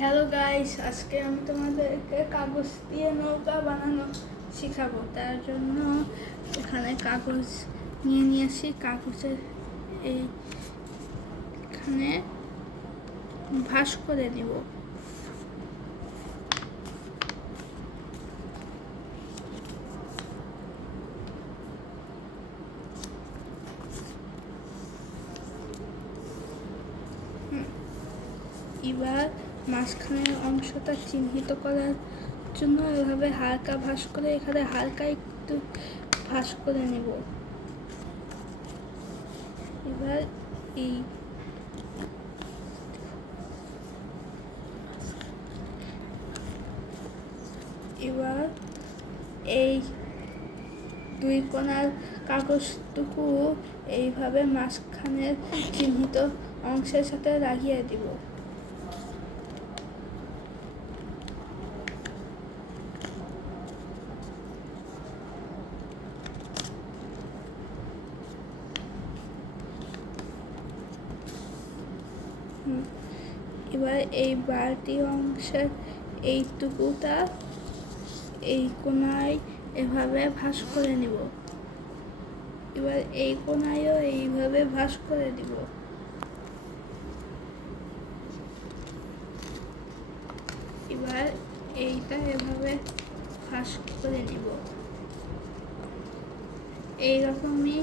Hello guys আজকে আমি তোমাদেরকে কাগজ দিয়ে নৌকা বানানো শেখাবো। তার জন্য এখানে কাগজ নিয়ে নিয়ে আসি। কাগজের এই এখানে ভাস করে দিব এবার মাঝখানের অংশটা চিহ্নিত করার জন্য এভাবে হালকা ভাস করে এখানে হালকা একটু ভাস করে নেব। এবার এই এবার এই দুই কোণার কাগজটুকু এইভাবে মাঝখানের চিহ্নিত অংশের সাথে লাগিয়ে দিব। এবার এই বালতি অংশের এইটুকুটা এই কোনায় এভাবে ভাঁজ করে নিব। এবার এই কোনায়ও এইভাবে ভাঁজ করে দিব এবার এইটা এভাবে ফাঁস করে নিব। এইরকমই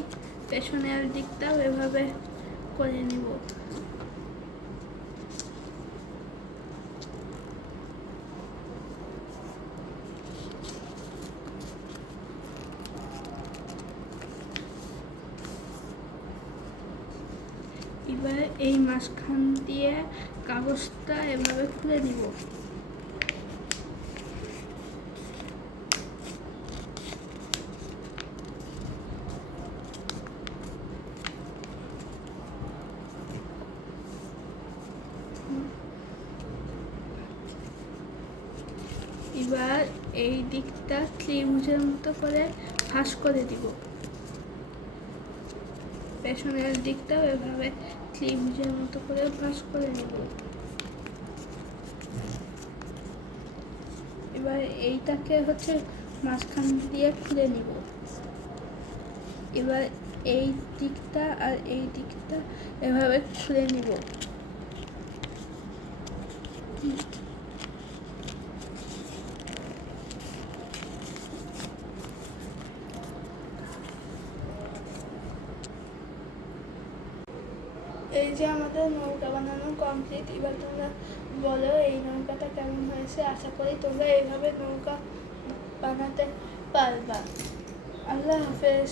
পেছনের দিকটাও এভাবে করে নিব। এবার এই মাঝখান দিয়ে কাগজটা এভাবে খুলে নিব এবার এই দিকটা ত্রিভুজের মতো করে ফাঁস করে দিব। পেছনের দিকটাও এভাবে ত্রিভুজের মতো করে ভাঁজ করে নেব। এবার এইটাকে হচ্ছে মাঝখান দিয়ে খুলে নিব। এবার এই দিকটা আর এই দিকটা এভাবে খুলে নিব। এই যে আমাদের নৌকা বানানো কমপ্লিট এবার তোমরা বলো এই নৌকাটা কেমন হয়েছে? আশা করি তোমরা এইভাবে নৌকা বানাতে পারবা। আল্লাহ হাফেজ।